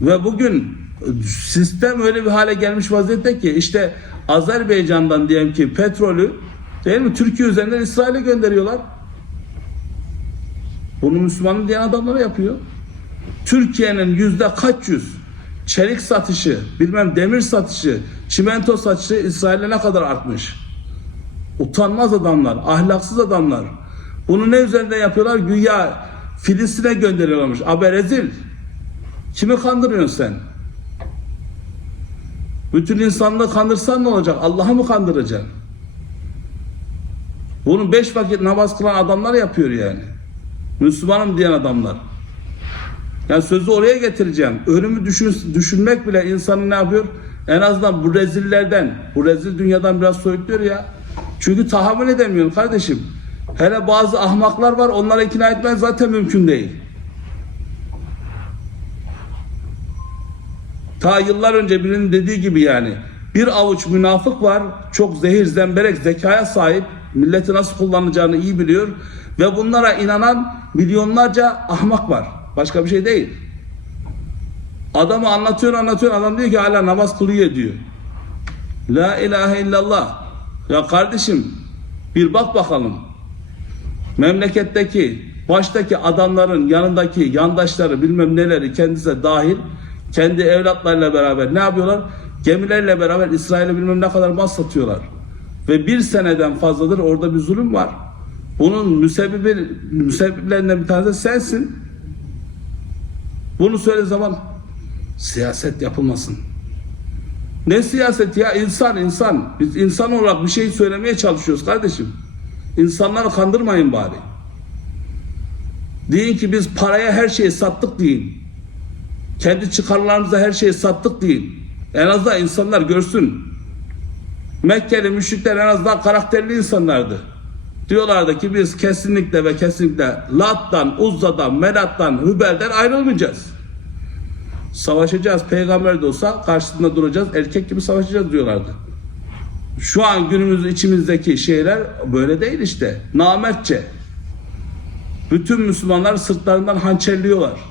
Ve bugün sistem öyle bir hale gelmiş vaziyette ki işte Azerbaycan'dan diyelim ki petrolü değil mi Türkiye üzerinden İsrail'e gönderiyorlar. Bunu Müslümanın diyen adamlara yapıyor. Türkiye'nin yüzde kaç yüz çelik satışı, bilmem demir satışı, çimento satışı İsrail'e ne kadar artmış? Utanmaz adamlar, ahlaksız adamlar. Bunu ne üzerinde yapıyorlar? Güya Filistin'e gönderiyorlarmış. Aber rezil. Kimi kandırıyorsun sen? Bütün insanlığı kandırsan ne olacak? Allah'ı mı kandıracaksın? Bunu beş vakit namaz kılan adamlar yapıyor yani. Müslümanım diyen adamlar. Yani sözü oraya getireceğim. Ölümü düşün, düşünmek bile insanı ne yapıyor? En azından bu rezillerden, bu rezil dünyadan biraz soyutluyor ya. Çünkü tahammül edemiyorum kardeşim. Hele bazı ahmaklar var onlara ikna etmen zaten mümkün değil. Ta yıllar önce birinin dediği gibi yani bir avuç münafık var çok zehir zemberek zekaya sahip milleti nasıl kullanacağını iyi biliyor ve bunlara inanan milyonlarca ahmak var. Başka bir şey değil. Adamı anlatıyor anlatıyor adam diyor ki hala namaz kılıyor diyor. La ilahe illallah. Ya kardeşim bir bak bakalım. Memleketteki baştaki adamların yanındaki yandaşları bilmem neleri kendisi dahil kendi evlatlarıyla beraber ne yapıyorlar? Gemilerle beraber İsrail'e bilmem ne kadar mal satıyorlar. Ve bir seneden fazladır orada bir zulüm var. Bunun müsebbibi, müsebbiplerinden bir tanesi sensin. Bunu söyle zaman siyaset yapılmasın. Ne siyaset ya? İnsan insan. Biz insan olarak bir şey söylemeye çalışıyoruz kardeşim. İnsanları kandırmayın bari. Deyin ki biz paraya her şeyi sattık deyin. Kendi çıkarlarımıza her şeyi sattık deyin. En azından insanlar görsün. Mekkeli müşrikler en azından karakterli insanlardı. Diyorlardı ki biz kesinlikle ve kesinlikle Lat'tan, Uzza'dan, Menat'tan, Hübel'den ayrılmayacağız. Savaşacağız. Peygamber de olsa karşısında duracağız. Erkek gibi savaşacağız diyorlardı. Şu an günümüz içimizdeki şeyler böyle değil işte. Namertçe. Bütün Müslümanlar sırtlarından hançerliyorlar.